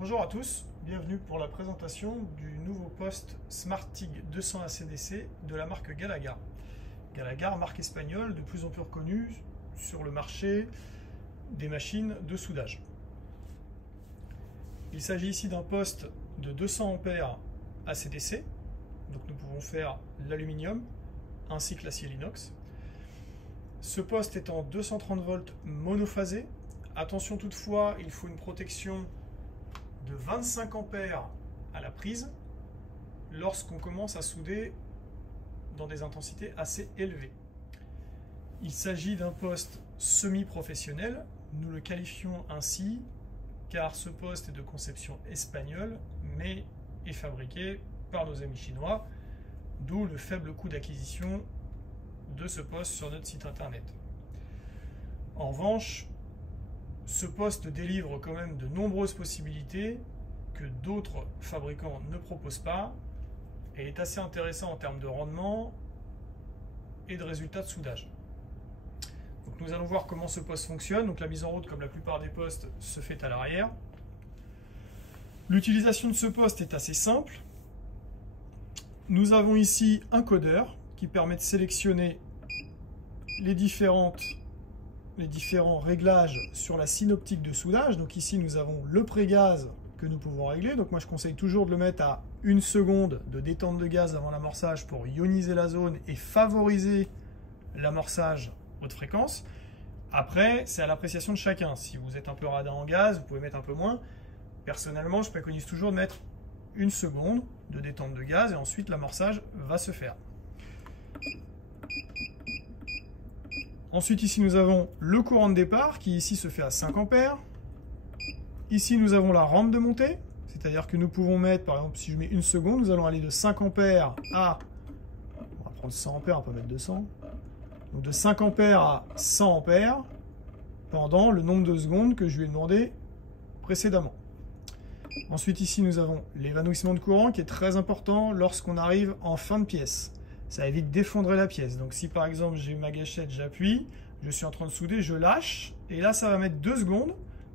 Bonjour à tous, bienvenue pour la présentation du nouveau poste SmartTIG 200 ACDC de la marque Galagar. Galagar, marque espagnole de plus en plus reconnue sur le marché des machines de soudage. Il s'agit ici d'un poste de 200 A ACDC, donc nous pouvons faire l'aluminium ainsi que l'acier inox. Ce poste est en 230 volts monophasé. Attention toutefois, il faut une protection de 25 ampères à la prise lorsqu'on commence à souder dans des intensités assez élevées. Il s'agit d'un poste semi-professionnel, nous le qualifions ainsi car ce poste est de conception espagnole mais est fabriqué par nos amis chinois, d'où le faible coût d'acquisition de ce poste sur notre site internet. En revanche, ce poste délivre quand même de nombreuses possibilités que d'autres fabricants ne proposent pas et est assez intéressant en termes de rendement et de résultats de soudage. Donc nous allons voir comment ce poste fonctionne. Donc la mise en route, comme la plupart des postes, se fait à l'arrière. L'utilisation de ce poste est assez simple. Nous avons ici un codeur qui permet de sélectionner les différents réglages sur la synoptique de soudage. Donc ici nous avons le pré-gaz que nous pouvons régler. Donc moi je conseille toujours de le mettre à 1 seconde de détente de gaz avant l'amorçage pour ioniser la zone et favoriser l'amorçage haute fréquence. Après c'est à l'appréciation de chacun. Si vous êtes un peu radin en gaz, vous pouvez mettre un peu moins. Personnellement je préconise toujours de mettre 1 seconde de détente de gaz et ensuite l'amorçage va se faire. Ensuite, ici, nous avons le courant de départ qui ici se fait à 5 ampères. Ici, nous avons la rampe de montée, c'est-à-dire que nous pouvons mettre, par exemple, si je mets 1 seconde, nous allons aller de 5 ampères à, on va prendre 100 ampères, on peut mettre 200. Donc de 5 ampères à 100 ampères pendant le nombre de secondes que je lui ai demandé précédemment. Ensuite, ici, nous avons l'évanouissement de courant qui est très important lorsqu'on arrive en fin de pièce. Ça évite d'effondrer la pièce. Donc si par exemple j'ai ma gâchette, j'appuie, je suis en train de souder, je lâche, et là ça va mettre 2 secondes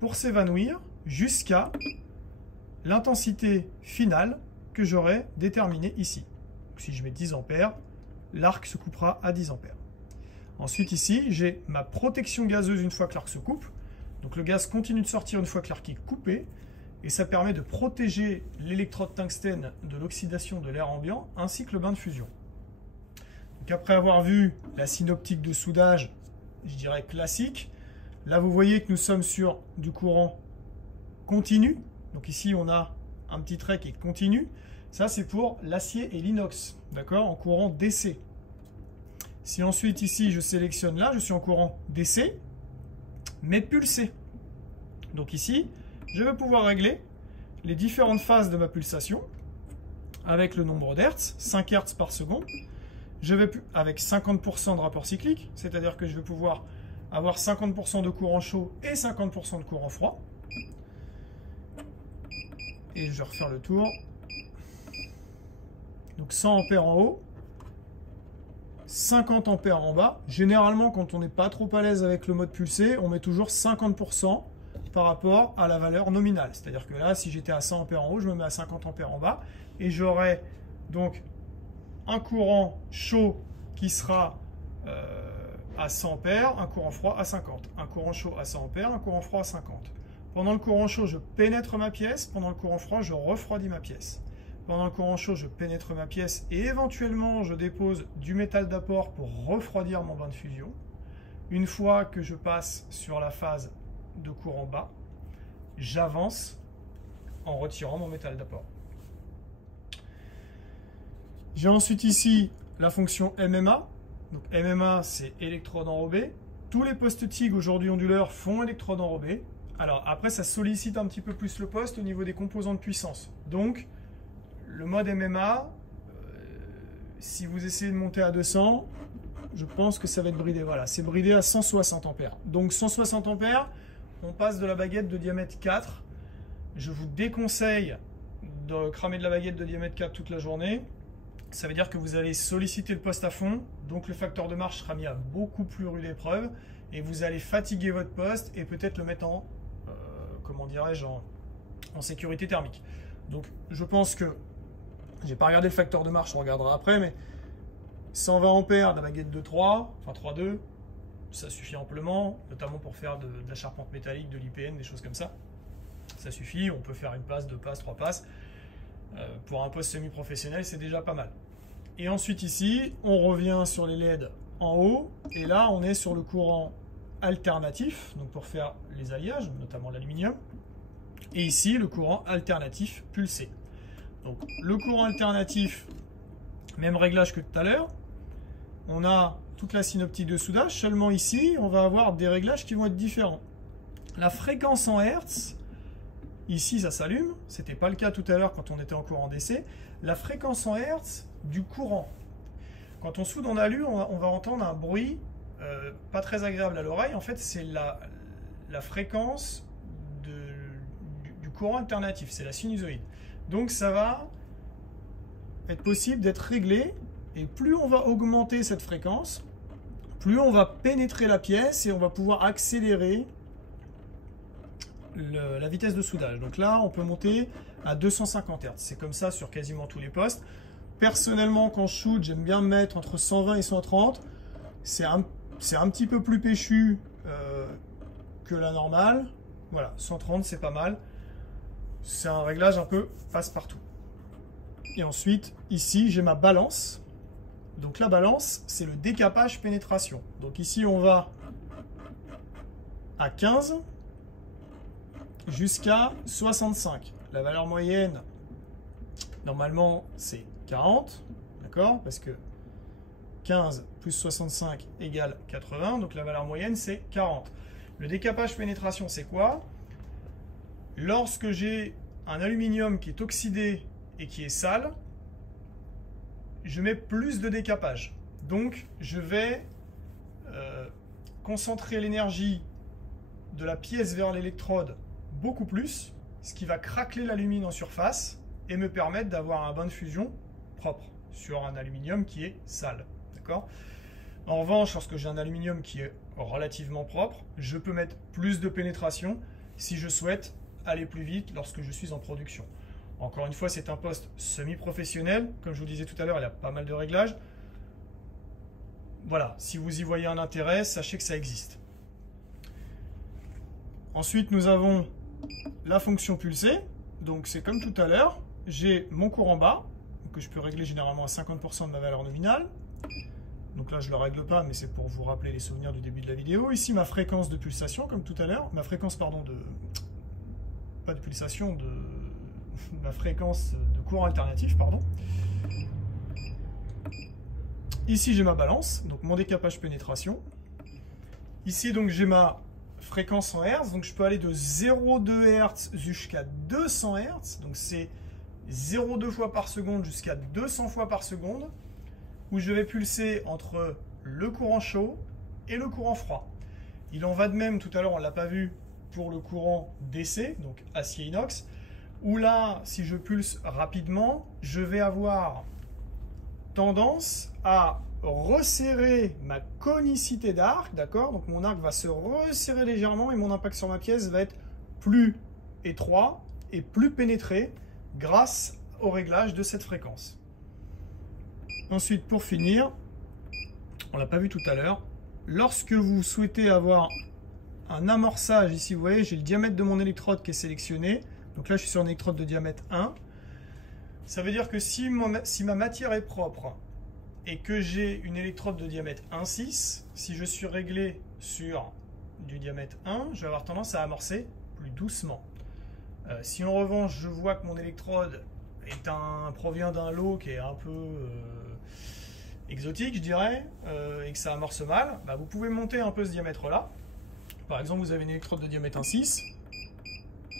pour s'évanouir jusqu'à l'intensité finale que j'aurai déterminée ici. Donc, si je mets 10 ampères, l'arc se coupera à 10 ampères. Ensuite ici, j'ai ma protection gazeuse une fois que l'arc se coupe. Donc le gaz continue de sortir une fois que l'arc est coupé, et ça permet de protéger l'électrode tungstène de l'oxydation de l'air ambiant ainsi que le bain de fusion. Donc après avoir vu la synoptique de soudage, je dirais classique, là vous voyez que nous sommes sur du courant continu. Donc ici on a un petit trait qui est continu. Ça c'est pour l'acier et l'inox, d'accord, en courant DC. Si ensuite ici je sélectionne là, je suis en courant DC, mais pulsé. Donc ici, je vais pouvoir régler les différentes phases de ma pulsation avec le nombre d'hertz, 5 Hz par seconde. Je vais avec 50% de rapport cyclique, c'est-à-dire que je vais pouvoir avoir 50% de courant chaud et 50% de courant froid. Et je vais refaire le tour. Donc 100 ampères en haut, 50 ampères en bas. Généralement, quand on n'est pas trop à l'aise avec le mode pulsé, on met toujours 50% par rapport à la valeur nominale. C'est-à-dire que là, si j'étais à 100 ampères en haut, je me mets à 50 ampères en bas. Et j'aurai donc un courant chaud qui sera à 100 ampères, un courant froid à 50. Un courant chaud à 100 ampères, un courant froid à 50. Pendant le courant chaud, je pénètre ma pièce. Pendant le courant froid, je refroidis ma pièce. Pendant le courant chaud, je pénètre ma pièce et éventuellement, je dépose du métal d'apport pour refroidir mon bain de fusion. Une fois que je passe sur la phase de courant bas, j'avance en retirant mon métal d'apport. J'ai ensuite ici la fonction MMA. Donc MMA, c'est électrode enrobée. Tous les postes TIG aujourd'hui onduleurs font électrode enrobée. Alors après, ça sollicite un petit peu plus le poste au niveau des composants de puissance. Donc, le mode MMA, si vous essayez de monter à 200, je pense que ça va être bridé. Voilà, c'est bridé à 160 ampères. Donc 160 ampères, on passe de la baguette de diamètre 4. Je vous déconseille de cramer de la baguette de diamètre 4 toute la journée. Ça veut dire que vous allez solliciter le poste à fond, donc le facteur de marche sera mis à beaucoup plus rude épreuve, et vous allez fatiguer votre poste et peut-être le mettre en, comment dirais-je, en sécurité thermique. Donc je pense que, j'ai pas regardé le facteur de marche, on regardera après, mais 120 ampères de la baguette de 3, enfin 3,2, ça suffit amplement, notamment pour faire de la charpente métallique, de l'IPN, des choses comme ça. Ça suffit, on peut faire une passe, deux passes, trois passes. Pour un poste semi-professionnel, c'est déjà pas mal. Et ensuite ici, on revient sur les LED en haut, et là on est sur le courant alternatif, donc pour faire les alliages, notamment l'aluminium. Et ici, le courant alternatif pulsé. Donc le courant alternatif, même réglage que tout à l'heure. On a toute la synoptique de soudage, seulement ici, on va avoir des réglages qui vont être différents. La fréquence en Hertz, ici ça s'allume, c'était pas le cas tout à l'heure quand on était en courant DC. La fréquence en Hertz du courant. Quand on soude en alu, on va entendre un bruit pas très agréable à l'oreille. En fait, c'est la fréquence du courant alternatif, c'est la sinusoïde. Donc ça va être possible d'être réglé, et plus on va augmenter cette fréquence, plus on va pénétrer la pièce et on va pouvoir accélérer la vitesse de soudage. Donc là, on peut monter à 250 Hz. C'est comme ça sur quasiment tous les postes. Personnellement, quand je soude, j'aime bien me mettre entre 120 et 130. C'est un petit peu plus péchu que la normale. Voilà, 130, c'est pas mal. C'est un réglage un peu passe-partout. Et ensuite, ici, j'ai ma balance. Donc la balance, c'est le décapage pénétration. Donc ici, on va à 15 jusqu'à 65. La valeur moyenne, normalement, c'est 40. D'accord? Parce que 15 plus 65 égale 80. Donc la valeur moyenne, c'est 40. Le décapage pénétration, c'est quoi? Lorsque j'ai un aluminium qui est oxydé et qui est sale, je mets plus de décapage. Donc, je vais concentrer l'énergie de la pièce vers l'électrode beaucoup plus, ce qui va craqueler l'alumine en surface et me permettre d'avoir un bain de fusion propre sur un aluminium qui est sale. D'accord? En revanche, lorsque j'ai un aluminium qui est relativement propre, je peux mettre plus de pénétration si je souhaite aller plus vite lorsque je suis en production. Encore une fois, c'est un poste semi-professionnel. Comme je vous disais tout à l'heure, il y a pas mal de réglages. Voilà, si vous y voyez un intérêt, sachez que ça existe. Ensuite, nous avons la fonction pulsée. Donc, c'est comme tout à l'heure. J'ai mon courant bas, que je peux régler généralement à 50% de ma valeur nominale. Donc là, je ne le règle pas, mais c'est pour vous rappeler les souvenirs du début de la vidéo. Ici, ma fréquence de pulsation, comme tout à l'heure. Ma fréquence, pardon, pas de pulsation, ma fréquence de courant alternatif, pardon. Ici, j'ai ma balance, donc mon décapage pénétration. Ici, donc, j'ai ma fréquence en Hertz, donc je peux aller de 0,2 Hz jusqu'à 200 Hz, donc c'est 0,2 fois par seconde jusqu'à 200 fois par seconde, où je vais pulser entre le courant chaud et le courant froid. Il en va de même, tout à l'heure, on ne l'a pas vu, pour le courant DC, donc acier inox, où là, si je pulse rapidement, je vais avoir tendance à resserrer ma conicité d'arc, d'accord? Donc mon arc va se resserrer légèrement et mon impact sur ma pièce va être plus étroit et plus pénétré grâce au réglage de cette fréquence. Ensuite, pour finir, on ne l'a pas vu tout à l'heure, lorsque vous souhaitez avoir un amorçage, ici vous voyez, j'ai le diamètre de mon électrode qui est sélectionné. Donc là, je suis sur une électrode de diamètre 1. Ça veut dire que si ma matière est propre et que j'ai une électrode de diamètre 1,6, si je suis réglé sur du diamètre 1, je vais avoir tendance à amorcer plus doucement. Si en revanche, je vois que mon électrode provient d'un lot qui est un peu exotique, je dirais, et que ça amorce mal, bah, vous pouvez monter un peu ce diamètre-là. Par exemple, vous avez une électrode de diamètre 1,6.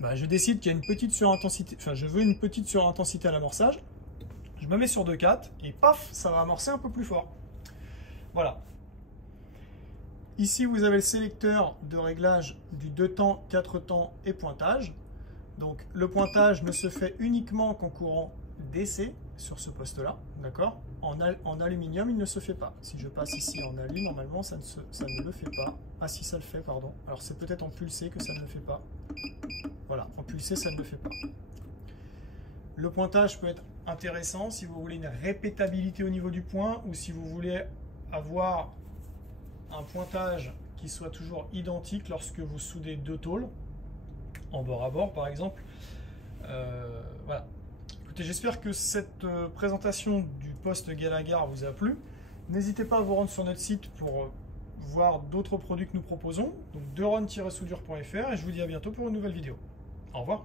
Bah, je décide qu'il y a une petite surintensité, enfin je veux une petite surintensité à l'amorçage. Je me mets sur 2,4 et paf, ça va amorcer un peu plus fort. Voilà. Ici, vous avez le sélecteur de réglage du 2 temps, 4 temps et pointage. Donc le pointage ne se fait uniquement qu'en courant DC sur ce poste-là, d'accord? En aluminium, il ne se fait pas. Si je passe ici en alu, normalement, ça ne le fait pas. Ah si, ça le fait, pardon. Alors c'est peut-être en pulsé que ça ne le fait pas. Voilà, en pulsé, ça ne le fait pas. Le pointage peut être intéressant si vous voulez une répétabilité au niveau du point ou si vous voulez avoir un pointage qui soit toujours identique lorsque vous soudez deux tôles, en bord à bord par exemple. Voilà. Écoutez, j'espère que cette présentation du poste Galagar vous a plu. N'hésitez pas à vous rendre sur notre site pour voir d'autres produits que nous proposons, donc deron-soudure.fr, et je vous dis à bientôt pour une nouvelle vidéo. Au revoir.